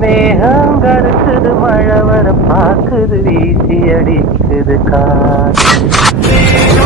மேகம் கருக்குது மழை வர பாக்குது வீசி அடிக்குது காற்று